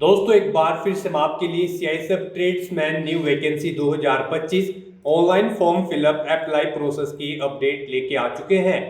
दोस्तों एक बार फिर से हम आपके लिए CISF tradesman new vacancy 2025 online form fill up apply process की अपडेट लेके आ चुके हैं।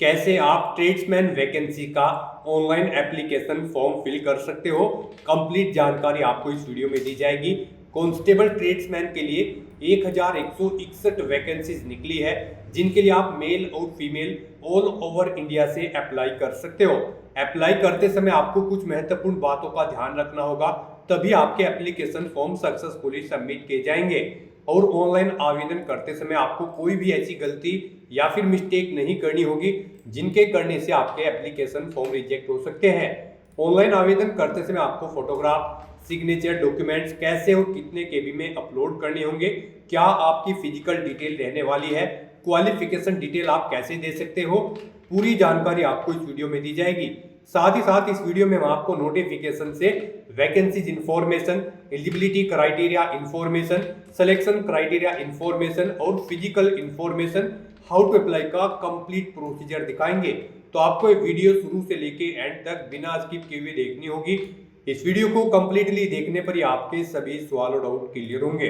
कैसे आप ट्रेड्समैन वैकेंसी का ऑनलाइन एप्लीकेशन फॉर्म फिल कर सकते हो, कंप्लीट जानकारी आपको इस वीडियो में दी जाएगी। कांस्टेबल ट्रेड्समैन के लिए 1161 वैकेंसीज निकली है, जिनके लिए आप मेल और फीमेल ऑल ओवर इंडिया से अप्लाई कर सकते हो। अप्लाई करते समय आपको कुछ महत्वपूर्ण बातों का ध्यान रखना होगा, तभी आपके एप्लीकेशन फॉर्म सक्सेसफुली सबमिट किए जाएंगे। और ऑनलाइन आवेदन करते समय आपको कोई भी ऐसी गलती या फिर मिस्टेक नहीं करनी होगी जिनके करने से आपके एप्लीकेशन फॉर्म रिजेक्ट हो सकते हैं। ऑनलाइन आवेदन करते समय आपको फोटोग्राफ, सिग्नेचर, डॉक्यूमेंट्स कैसे और कितने केबी में अपलोड करने होंगे, क्या आपकी फिजिकल डिटेल रहने वाली है, क्वालिफिकेशन डिटेल आप कैसे दे सकते हो, पूरी जानकारी आपको इस वीडियो में दी जाएगी। साथ ही साथ इस वीडियो में हम आपको नोटिफिकेशन से vacancies information, eligibility criteria information, selection criteria information और physical information, how to apply का कंप्लीट प्रोसीजर दिखाएंगे। तो आपको ये वीडियो शुरू से लेके एंड तक बिना स्किप किए हुए देखनी होगी। इस वीडियो को कंप्लीटली देखने पर ही आपके सभी सवाल और डाउट क्लियर होंगे।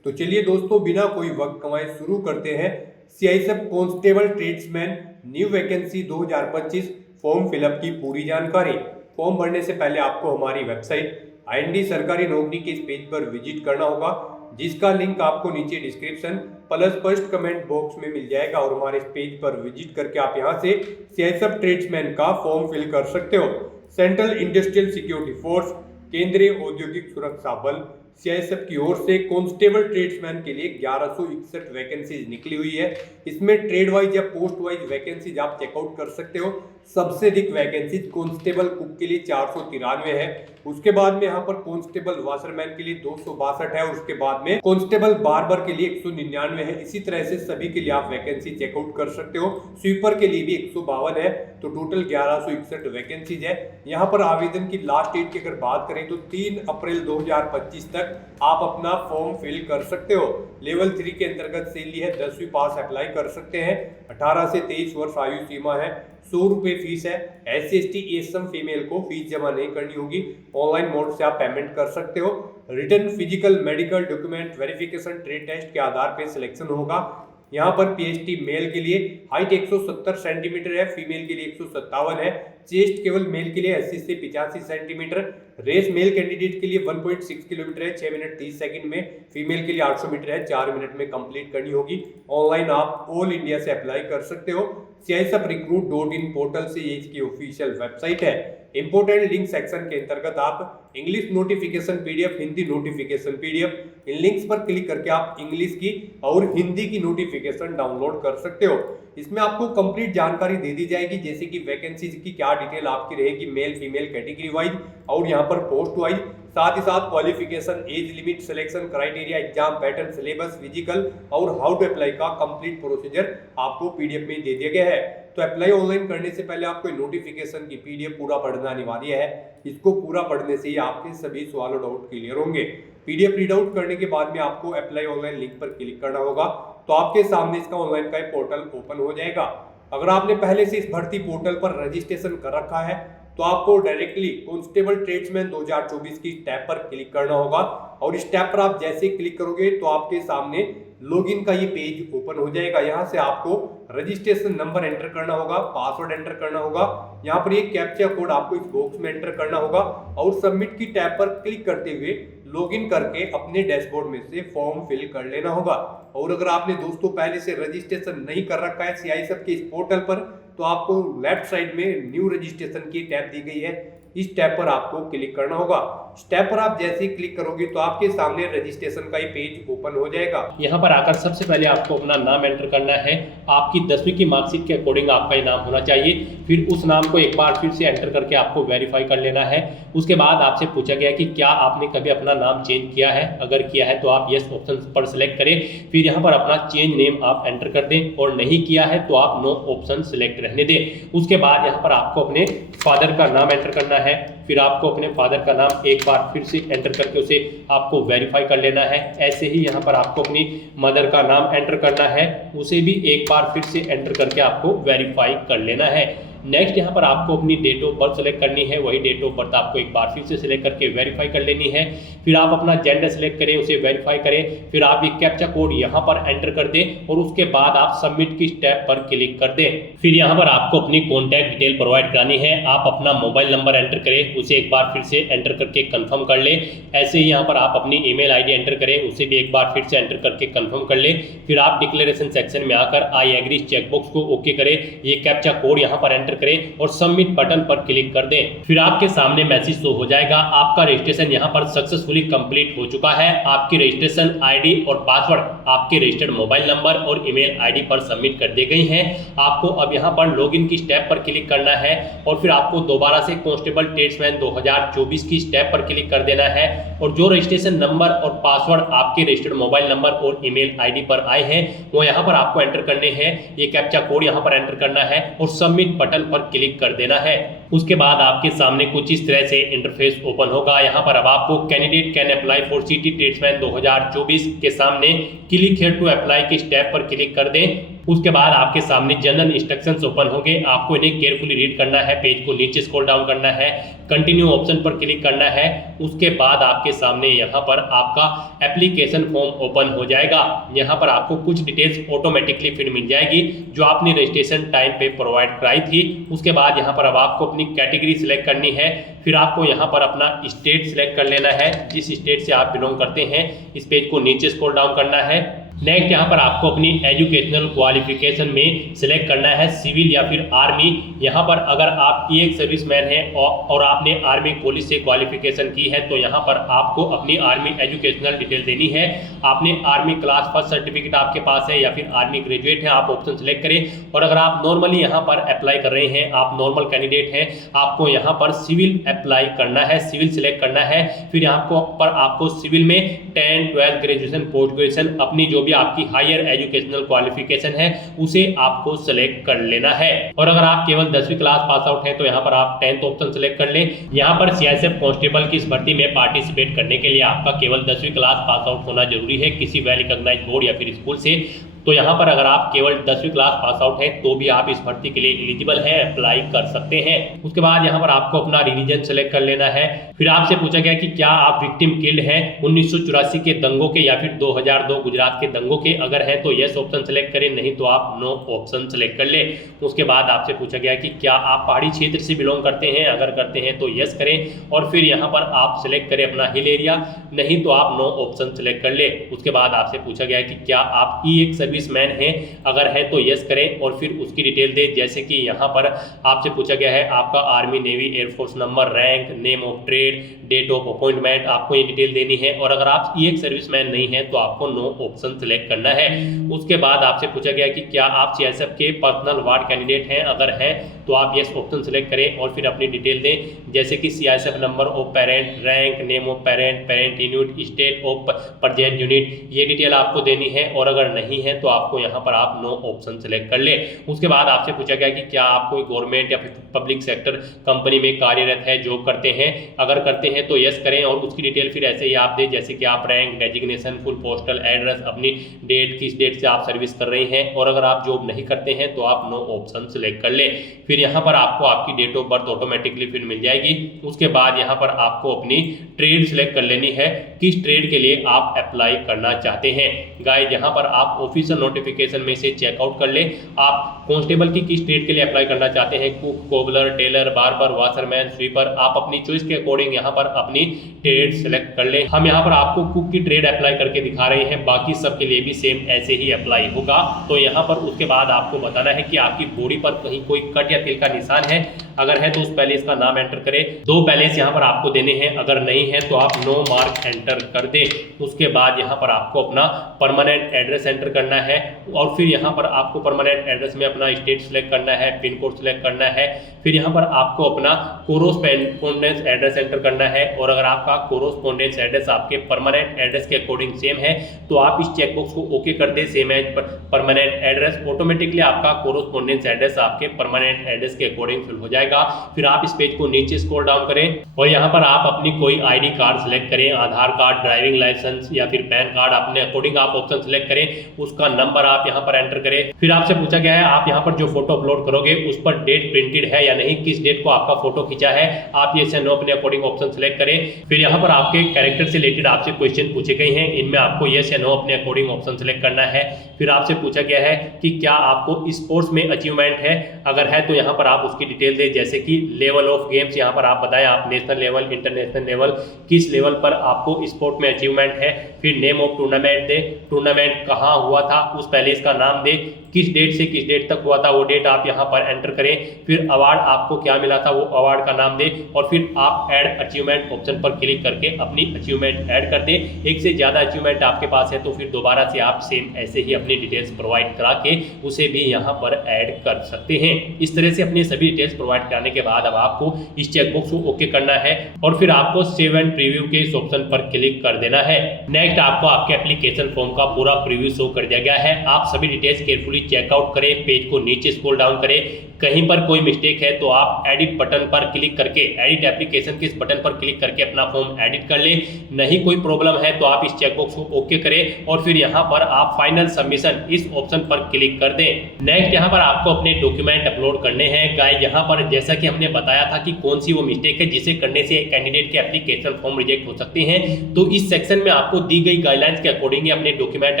तो चलिए दोस्तों, बिना कोई वक्त कमाए शुरू करते हैं CISF constable tradesman new vacancy 2025 form fill up की पूरी जानकारी। फॉर्म भरने से पहले आपको हमारी वेबसाइट आईएनडी सरकारी नौकरी के इस पेज पर विजिट करना होगा, जिसका लिंक आपको नीचे description plus first comment box में मिल जाएगा। और हमारे इस पेज पर विजिट करके आप यहां से सीआईएसएफ ट्रेड्समैन का फॉर्म फिल कर सकते हो। सेंट्रल इंडस्ट्रियल सिक्योरिटी फोर्स, केंद्रीय औद्योगिक सुरक्षा बल सीआईएसएफ की ओर से कांस्टेबल ट्रेड्समैन के लिए 1161 वैकेंसीज निकली हुई है। इसमें ट्रेड वाइज या पोस्ट वाइज वैकेंसीज आप चेकआउट कर सकते हो। सबसे अधिक वैकेंसीज कांस्टेबल कुक के लिए 493 है। उसके बाद में यहाँ पर कांस्टेबल वाशरमैन के लिए 262 है और उसके बाद में कांस्टेबल बार्बर के लिए 199 है। इसी तरह से सभी के लिए आप वैकेंसी चेकआउट कर सकते हो। स्वीपर के लिए भी 152 है, तो टोटल 1161 वैकेंसीज है। यहाँ पर आवेदन की लास्ट डेट की अगर बात करें तो 3 अप्रैल 2025 तक आप अपना फॉर्म फिल कर सकते हो। लेवल 3 के अंतर्गत सैलरी है 10वीं पास अप्लाई कर सकते हैं। 18 से 23 वर्ष आयु सीमा है। 100 रुपए फीस है। SC/ST ESM फीमेल को फीस जमा नहीं करनी होगी। ऑनलाइन मोड से आप पेमेंट कर सकते हो। Return physical medical document verification trade test के आधार पर सिलेक्शन होगा। यहाँ पर PST मेल के लिए हाइट 170 सेंटीमीटर है, फीमेल के लिए 157 है। चेस्ट केवल मेल के लिए 80 से 85 सेंटीमीटर। रेस मेल कैंडिडेट के लिए 1.6 किलोमीटर है, 6 मिनट 30 सेकंड में। फीमेल के लिए 800 मीटर है, 4 मिनट में कंप्लीट करनी होगी। ऑनलाइन आप ऑल इंडिया से अप्लाई कर सकते हो। CISFrecruit.in पोर्टल से ये इसकी ऑफिशियल वेबसाइट है। इंपोर्टेंट लिंक सेक्शन के अंतर्गत आप English notification PDF, Hindi notification PDF, इन लिंक्स पर क्लिक करके आप इंग्लिश की और हिंदी की नोटिफिकेशन डाउनलोड कर सकते हो। इसमें आपको कंप्लीट जानकारी दे दी जाएगी, जैसे कि वैकेंसीज की क्या डिटेल आपकी रहेगी मेल फीमेल कैटेगरी वाइज और यहाँ पर पोस्ट वाइज। साथ ही साथ qualification, age limit, selection criteria, exam pattern, syllabus, physical और हाउ टू अप्लाई का कंप्लीट प्रोसीजर आपको PDF में दे दिया गया है। तो अप्लाई ऑनलाइन करने से पहले आपको नोटिफिकेशन की PDF पूरा पढ़ना अनिवार्य है। इसको पूरा पढ़ने से ही आपके सभी सवाल और डाउट क्लियर होंगे। PDF रीड आउट करने के बाद में आपको अप्लाई ऑनलाइन लिंक पर क्लिक करना होगा, तो आपके सामने इसका ऑनलाइन का पोर्टल ओपन हो जाएगा। अगर आपने पहले से इस भर्ती पोर्टल पर रजिस्ट्रेशन कर रखा है तो आपको डायरेक्टली कांस्टेबल ट्रेड्समैन 2024 की टैब पर क्लिक करना होगा। और इस टैब पर आप जैसे क्लिक करोगे तो आपके सामने लॉगिन का ये पेज ओपन हो जाएगा। यहाँ से आपको रजिस्ट्रेशन नंबर एंटर करना होगा, पासवर्ड एंटर करना होगा। यहाँ पर एक कैप्चा कोड आपको इस बॉक्स में एंटर करना होगा और सबमिट की टैब पर क्लिक करते हुए लॉगिन करके अपने डैशबोर्ड में से फॉर्म फिल कर लेना होगा। और अगर आपने दोस्तों पहले से रजिस्ट्रेशन नहीं कर रखा है सीआईएसएफ के इस पोर्टल पर, तो आपको लेफ्ट साइड में न्यू रजिस्ट्रेशन की टैब दी गई है, इस टैब पर आपको क्लिक करना होगा। इस टैब पर आप जैसे ही क्लिक करोगे तो आपके सामने रजिस्ट्रेशन का ही पेज ओपन हो जाएगा। यहाँ पर आकर सबसे पहले आपको अपना नाम एंटर करना है। आपकी 10वीं की मार्कशीट के अकॉर्डिंग आपका ये नाम होना चाहिए। फिर उस नाम को एक बार फिर से एंटर करके आपको वेरीफाई कर लेना है। उसके बाद आपसे पूछा गया कि क्या आपने कभी अपना नाम चेंज किया है। अगर किया है तो आप यस ऑप्शन पर सिलेक्ट करें। फिर यहाँ पर अपना चेंज नेम आप एंटर कर दें और नहीं किया है तो आप नो ऑप्शन सिलेक्ट रहने दें। उसके बाद यहाँ पर आपको अपने फादर का नाम एंटर करना है। फिर आपको अपने फादर का नाम एक बार फिर से एंटर करके उसे आपको वेरीफाई कर लेना है। ऐसे ही यहाँ पर आपको अपनी मदर का नाम एंटर करना है, उसे भी एक बार फिर से एंटर करके आपको वेरीफाई कर लेना है। नेक्स्ट यहाँ पर आपको अपनी डेट ऑफ बर्थ सेलेक्ट करनी है, वही डेट ऑफ बर्थ आपको एक बार फिर से सिलेक्ट करके वेरीफाई कर लेनी है। फिर आप अपना जेंडर सेलेक्ट करें, उसे वेरीफाई करें, फिर आप ये कैप्चा कोड यहाँ पर एंटर कर दें और उसके बाद आप सबमिट की स्टेप पर क्लिक कर दें। फिर यहाँ पर आपको अपनी कॉन्टैक्ट डिटेल प्रोवाइड करानी है। आप अपना मोबाइल नंबर एंटर करें, उसे एक बार फिर से एंटर करके कंफर्म कर लें। ऐसे ही यहाँ पर आप अपनी ईमेल आईडी एंटर करें, उसे भी एक बार फिर से एंटर करके कंफर्म कर लें। फिर आप डिक्लेरेशन सेक्शन में आकर आई एग्री चेकबॉक्स को ओके करें, ये कैप्चा कोड यहाँ पर एंटर करें और सबमिट बटन पर क्लिक कर दें। फिर आपके सामने मैसेज शो हो जाएगा, आपका रजिस्ट्रेशन यहाँ पर सक्सेसफुली कंप्लीट हो चुका है। आपकी रजिस्ट्रेशन आईडी और पासवर्ड आपके रजिस्टर्ड मोबाइल नंबर और ईमेल आईडी पर सबमिट कर दी गई हैं। आपको अब यहाँ पर लॉगिन की स्टेप पर क्लिक करना है और फिर आपको दोबारा से कांस्टेबल ट्रेड्समैन 2024 की स्टेप पर क्लिक कर देना है और जो रजिस्ट्रेशन नंबर और पासवर्ड आपके रजिस्टर्ड मोबाइल नंबर और ईमेल आईडी पर आए हैं वो यहाँ पर आपको एंटर करने हैं। ये कैप्चा कोड यहाँ पर एंटर करना है और सबमिट बटन पर क्लिक कर देना है। उसके बाद आपके सामने कुछ इस तरह से इंटरफेस ओपन होगा। यहाँ पर अब आपको candidate can apply for city tradesman 2024 के सामने क्लिक हियर टू अप्लाई की स्टेप पर क्लिक कर दें। उसके बाद आपके सामने जनरल इंस्ट्रक्शंस ओपन होंगे, आपको इन्हें केयरफुली रीड करना है, पेज को नीचे स्क्रॉल डाउन करना है, कंटिन्यू ऑप्शन पर क्लिक करना है। उसके बाद आपके सामने यहाँ पर आपका एप्लीकेशन फॉर्म ओपन हो जाएगा। यहाँ पर आपको कुछ डिटेल्स ऑटोमेटिकली फिर मिल जाएगी जो आपने रजिस्ट्रेशन टाइम पे प्रोवाइड कराई थी। उसके बाद यहाँ पर अब आपको अपनी कैटेगरी सिलेक्ट करनी है, फिर आपको यहाँ पर अपना स्टेट सिलेक्ट कर लेना है, जिस स्टेट से आप बिलोंग करते हैं। इस पेज को नीचे स्क्रॉल डाउन करना है। नेक्स्ट यहाँ पर आपको अपनी एजुकेशनल क्वालिफिकेशन में सिलेक्ट करना है सिविल या फिर आर्मी। यहाँ पर अगर आप एक सर्विसमैन हैं और आपने आर्मी पुलिस से क्वालिफिकेशन की है तो यहाँ पर आपको अपनी आर्मी एजुकेशनल डिटेल देनी है। आपने आर्मी क्लास फर्स्ट सर्टिफिकेट आपके पास है या फिर आर्मी ग्रेजुएट है, आप ऑप्शन सेलेक्ट करें। और अगर आप नॉर्मली यहाँ पर अप्लाई कर रहे हैं, आप नॉर्मल कैंडिडेट हैं, आपको यहाँ पर सिविल अप्लाई करना है, सिविल सिलेक्ट करना है। फिर यहाँ पर आपको सिविल में 10, 12 ग्रेजुएशन, पोस्ट ग्रेजुएशन, अपनी जो आपकी हायर एजुकेशनल क्वालिफिकेशन है उसे आपको सिलेक्ट कर लेना है। और अगर आप केवल 10वीं क्लास पास आउट हैं तो यहाँ पर आप 10th ऑप्शन सिलेक्ट कर लें। यहाँ पर सीआईएसएफ कांस्टेबल की इस भर्ती में पार्टिसिपेट करने के लिए आपका केवल 10वीं क्लास पास आउट होना जरूरी है किसी वेल रिकॉग्नाइज्ड बोर्ड या फिर स्कूल से। तो यहाँ पर अगर आप केवल 10वीं क्लास पास आउट हैं तो भी आप इस भर्ती के लिए एलिजिबल हैं, अप्लाई कर सकते हैं। उसके बाद यहाँ पर आपको अपना रिलीजन सेलेक्ट कर लेना है। फिर आपसे पूछा गया कि क्या आप विक्टिम किल्ड हैं 1984 के दंगों के या फिर 2002 गुजरात के दंगों के। अगर है तो यस ऑप्शन सेलेक्ट करें, नहीं तो आप नो ऑप्शन सेलेक्ट कर ले। उसके बाद आपसे पूछा गया कि क्या आप पहाड़ी क्षेत्र से बिलोंग करते हैं। अगर करते हैं तो यस करें और फिर यहाँ पर आप सिलेक्ट करें अपना हिल एरिया, नहीं तो आप नो ऑप्शन सेलेक्ट कर ले। उसके बाद आपसे पूछा गया कि क्या आप एक सर्विसमैन हैं। अगर है तो यस करें और फिर उसकी डिटेल दें। जैसे कि यहाँ पर आपसे पूछा गया है आपका army, navy, air force number, rank, name of trade, date of appointment, आपको ये डिटेल देनी है। और अगर आप एक सर्विसमैन नहीं है तो आपको नो ऑप्शन सेलेक्ट करना है। उसके बाद आपसे पूछा गया कि क्या आप सीआईएसएफ के पर्सनल वार्ड कैंडिडेट हैं। अगर हैं तो आप यस ऑप्शन सेलेक्ट करें और फिर अपनी डिटेल दें। जैसे कि CISF number of parent, rank, name of parent, parent unit, state of present unit, ये डिटेल आपको देनी है। और अगर नहीं है तो आपको यहाँ पर आप नो ऑप्शन सेलेक्ट कर ले। उसके बाद आपसे पूछा गया कि क्या आप कोई गवर्नमेंट या फिर पब्लिक सेक्टर कंपनी में कार्यरत है, जॉब करते हैं। अगर करते हैं तो यस करें और उसकी डिटेल फिर ऐसे ही आप दें। जैसे कि आप rank, designation, full postal address, अपनी डेट, किस डेट से आप सर्विस कर रहे हैं। और अगर आप जॉब नहीं करते हैं तो आप नो ऑप्शन सेलेक्ट कर ले। फिर यहाँ पर आपको आपकी डेट ऑफ बर्थ ऑटोमेटिकली फिर मिल जाएगी। उसके बाद यहाँ पर आपको अपनी ट्रेड सिलेक्ट कर लेनी है, किस ट्रेड के लिए आप अप्लाई करना चाहते हैं। गाइस यहाँ पर आप ऑफिशियल नोटिफिकेशन में से चेकआउट कर ले। आप कांस्टेबल की किस ट्रेड के लिए अप्लाई करना चाहते हैं, cook, cobbler, tailor, barber, washerman, sweeper. आप अपनी चॉइस के अकॉर्डिंग यहाँ पर अपनी ट्रेड सेलेक्ट कर ले। हम यहाँ पर आपको कुक की ट्रेड अप्लाई करके दिखा रहे हैं, बाकी सबके लिए भी सेम ऐसे ही अप्लाई होगा। तो यहाँ पर उसके बाद आपको बताना है कि आपकी बॉडी पर कहीं कोई कट या तिल का निशान है। अगर है तो उस पैलेस का नाम एंटर करें। 2 पैलेस यहाँ पर आपको देने हैं, अगर नहीं है तो आप नो मार्क एंटर कर दें। उसके बाद यहाँ पर आपको अपना परमानेंट एड्रेस एंटर करना है और फिर यहाँ पर आपको परमानेंट एड्रेस में अपना स्टेट सिलेक्ट करना है, पिन कोड सिलेक्ट करना है। फिर यहाँ पर आपको अपना कोरोस्पोंडेंस एड्रेस एंटर करना है। और अगर आपका कोरोस्पोंडेंस एड्रेस आपके परमानेंट एड्रेस के अकॉर्डिंग सेम है तो आप इस चेकबॉक्स को ओके कर दें, same as permanent address. Automatically आपका कोरोस्पोंडेंस एड्रेस आपके परमानेंट एड्रेस के अकॉर्डिंग फिल हो जाएगा। जाएगा। फिर आप इस पेज को नीचे स्क्रॉल डाउन करें और यहाँ पर आप अपनी कोई आईडी कार्ड सेलेक्ट करें, आधार कार्ड, ड्राइविंग लाइसेंस या फिर पैन कार्ड, अपने अकॉर्डिंग आप ऑप्शन सेलेक्ट करें, उसका नंबर आप यहाँ पर एंटर करें। फिर आपसे पूछा गया है आप यहाँ पर जो फोटो अपलोड करोगे उस पर डेट प्रिंटेड है या नहीं, किस डेट को आपका फोटो खींचा है, आप ये से नो अपने अकॉर्डिंग ऑप्शन सेलेक्ट करें। फिर यहाँ पर आपके कैरेक्टर से रिलेटेड आपसे क्वेश्चन पूछे गए हैं, इनमें आपको यस या नो अपने अकॉर्डिंग ऑप्शन सेलेक्ट करना है। फिर आपसे पूछा गया है कि क्या आपको स्पोर्ट्स में अचीवमेंट है, अगर है तो यहाँ पर आप उसकी डिटेल दें, जैसे कि लेवल ऑफ गेम्स यहाँ पर आप बताएं, आप नेशनल लेवल, इंटरनेशनल लेवल, किस लेवल पर आपको स्पोर्ट में अचीवमेंट है। फिर नेम ऑफ टूर्नामेंट दें, टूर्नामेंट कहाँ हुआ था उस पैलेस का नाम दें, किस डेट से किस डेट तक हुआ था वो डेट आप यहाँ पर एंटर करें। फिर अवार्ड आपको क्या मिला था वो अवार्ड का नाम दें और फिर आप ऐड अचीवमेंट ऑप्शन पर क्लिक करके अपनी अचीवमेंट ऐड कर दें। एक से ज़्यादा अचीवमेंट आपके पास है तो फिर दोबारा से आप सेम ऐसे ही अपनी डिटेल्स प्रोवाइड करा के उसे भी यहाँ पर ऐड कर सकते हैं। इस तरह से अपनी सभी डिटेल्स प्रोवाइड कराने के बाद अब आपको इस चेकबॉक्स को ओके करना है और फिर आपको सेव एंड प्रीव्यू के इस ऑप्शन पर क्लिक कर देना है। नेक्स्ट आपको आपके एप्लीकेशन फॉर्म का पूरा प्रीव्यू शो कर दिया गया है। आप सभी डिटेल्स केयरफुली चेकआउट करें, पेज को नीचे स्क्रॉल डाउन करें, कहीं पर कोई मिस्टेक है तो आप एडिट बटन पर क्लिक करके, एडिट एप्लीकेशन के इस बटन पर क्लिक करके अपना फॉर्म एडिट कर लें। नहीं कोई प्रॉब्लम है तो आप इस चेकबॉक्स को ओके करें और फिर यहाँ पर आप फाइनल सबमिशन इस ऑप्शन पर क्लिक कर दें। नेक्स्ट यहाँ पर आपको अपने डॉक्यूमेंट अपलोड करने हैं। गाइस यहाँ पर जैसा कि हमने बताया था कि कौन सी वो मिस्टेक है जिसे करने से कैंडिडेट के एप्लीकेशन फॉर्म रिजेक्ट हो सकते हैं, तो इस सेक्शन में आपको दी गई गाइडलाइंस के अकॉर्डिंग ही अपने डॉक्यूमेंट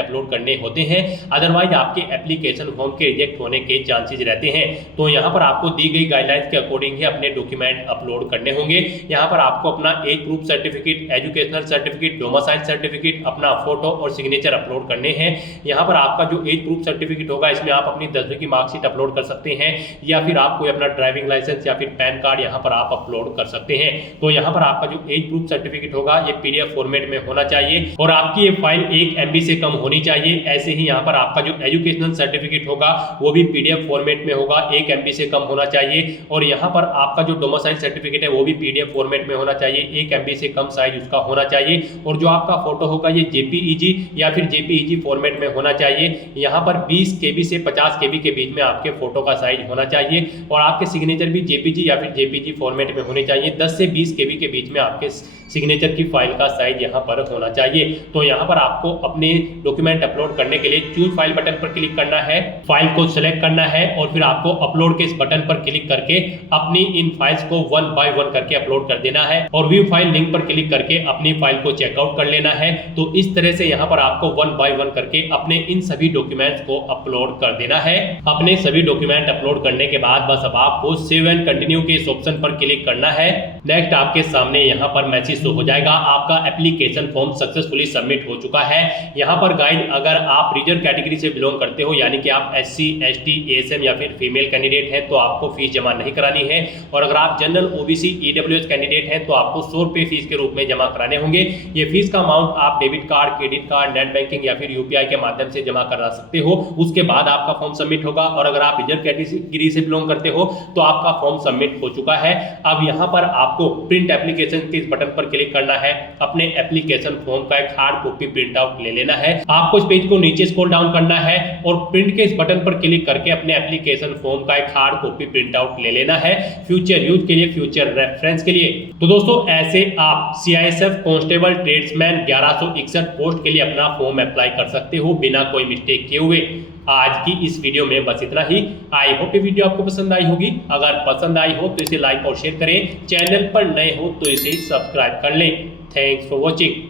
अपलोड करने होते हैं, अदरवाइज आपके एप्लीकेशन फॉर्म के रिजेक्ट होने के चांसेस रहते हैं। तो यहाँ पर आपको दी गई गाइडलाइंस के अकॉर्डिंग ही अपने डॉक्यूमेंट अपलोड करने होंगे। यहाँ पर आपको अपना age proof certificate, educational certificate, domicile certificate, अपना फोटो और सिग्नेचर अपलोड करने हैं। यहाँ पर आपका जो एज प्रूफ सर्टिफिकेट होगा इसमें आप अपनी 10वीं की मार्कशीट अपलोड कर सकते हैं या फिर आप कोई अपना ड्राइविंग लाइसेंस या फिर पैन कार्ड यहाँ पर आप अपलोड कर सकते हैं। तो यहाँ पर आपका जो एज प्रूफ सर्टिफिकेट होगा ये PDF फॉर्मेट में होना चाहिए और आपकी ये फाइल 1 MB से कम होनी चाहिए। ऐसे ही यहाँ पर आपका जो एजुकेशनल सर्टिफिकेट होगा वो भी PDF फॉर्मेट में होगा, 1 MB से कम होना चाहिए। और यहाँ पर आपका जो डोमिसाइल सर्टिफिकेट है वो भी PDF फॉर्मेट में होना चाहिए, 1 MB से कम साइज उसका होना चाहिए। और जो आपका फोटो होगा ये JPEG या फिर JPEG फॉर्मेट में होना चाहिए। यहाँ पर 20 KB से 50 KB के बीच में आपके फोटो का साइज होना चाहिए और आपके सिग्नेचर भी JPG या फिर JPG फॉर्मेट में होने चाहिए। 10 से 20 KB के बीच में आपके सिग्नेचर की फाइल का साइज यहाँ पर होना चाहिए। तो यहाँ पर आपको अपने डॉक्यूमेंट अपलोड करने के लिए चूज फाइल बटन पर क्लिक करना है, फाइल को सिलेक्ट करना है और फिर आपको अपलोड के इस बटन पर क्लिक करके अपनी इन फाइल्स को 1 by 1 करके अपलोड कर देना है और व्यू फाइल लिंक पर क्लिक करके अपनी फाइल को चेकआउट कर लेना है। तो इस तरह से यहाँ पर आपको 1 by 1 करके अपने इन सभी डॉक्यूमेंट्स को अपलोड कर देना है। अपने सभी डॉक्यूमेंट अपलोड करने के बाद बस अब आपको सेव एंड कंटिन्यू के इस ऑप्शन पर क्लिक करना है। नेक्स्ट आपके सामने यहाँ पर मैसेज शो हो जाएगा, आपका एप्लीकेशन फॉर्म सक्सेसफुली सबमिट हो चुका है। यहाँ पर गाइड अगर आप रिजर्व कैटेगरी से बिलोंग करते हो यानी कि आप SC, ST, ASM या फिर फीमेल कैंडिडेट हैं तो आपको फीस जमा नहीं करानी है और अगर आप जनरल OBC EWS कैंडिडेट हैं तो आपको 100 रुपये फीस के रूप में जमा कराने होंगे। ये फीस का अमाउंट आप debit card, credit card, net banking या फिर UPI के माध्यम से जमा करा सकते हो। उसके बाद आपका फॉर्म सबमिट होगा और अगर आप रिजर्व कैटेगरी से बिलोंग करते हो तो आपका फॉर्म सबमिट हो चुका है। अब यहाँ पर आपको प्रिंट एप्लीकेशन के इस बटन पर क्लिक करना है, अपने एप्लीकेशन फॉर्म का एक हार्ड कॉपी प्रिंट आउट ले लेना है। आपको इस पेज को नीचे स्क्रॉल डाउन करना है और प्रिंट के इस बटन पर क्लिक करके अपने एप्लीकेशन फॉर्म का एक हार्ड कॉपी प्रिंट आउट ले लेना है, फ्यूचर यूज के लिए, फ्यूचर रेफरेंस के लिए। तो दोस्तों ऐसे आप CISF कांस्टेबल ट्रेड्समैन 1161 पोस्ट के लिए अपना फॉर्म अप्लाई कर सकते हो बिना कोई मिस्टेक किए हुए। आज की इस वीडियो में बस इतना ही। आई होप ये वीडियो आपको पसंद आई होगी। अगर पसंद आई हो तो इसे लाइक और शेयर करें, चैनल पर नए हो तो इसे सब्सक्राइब कर लें। Thanks for watching.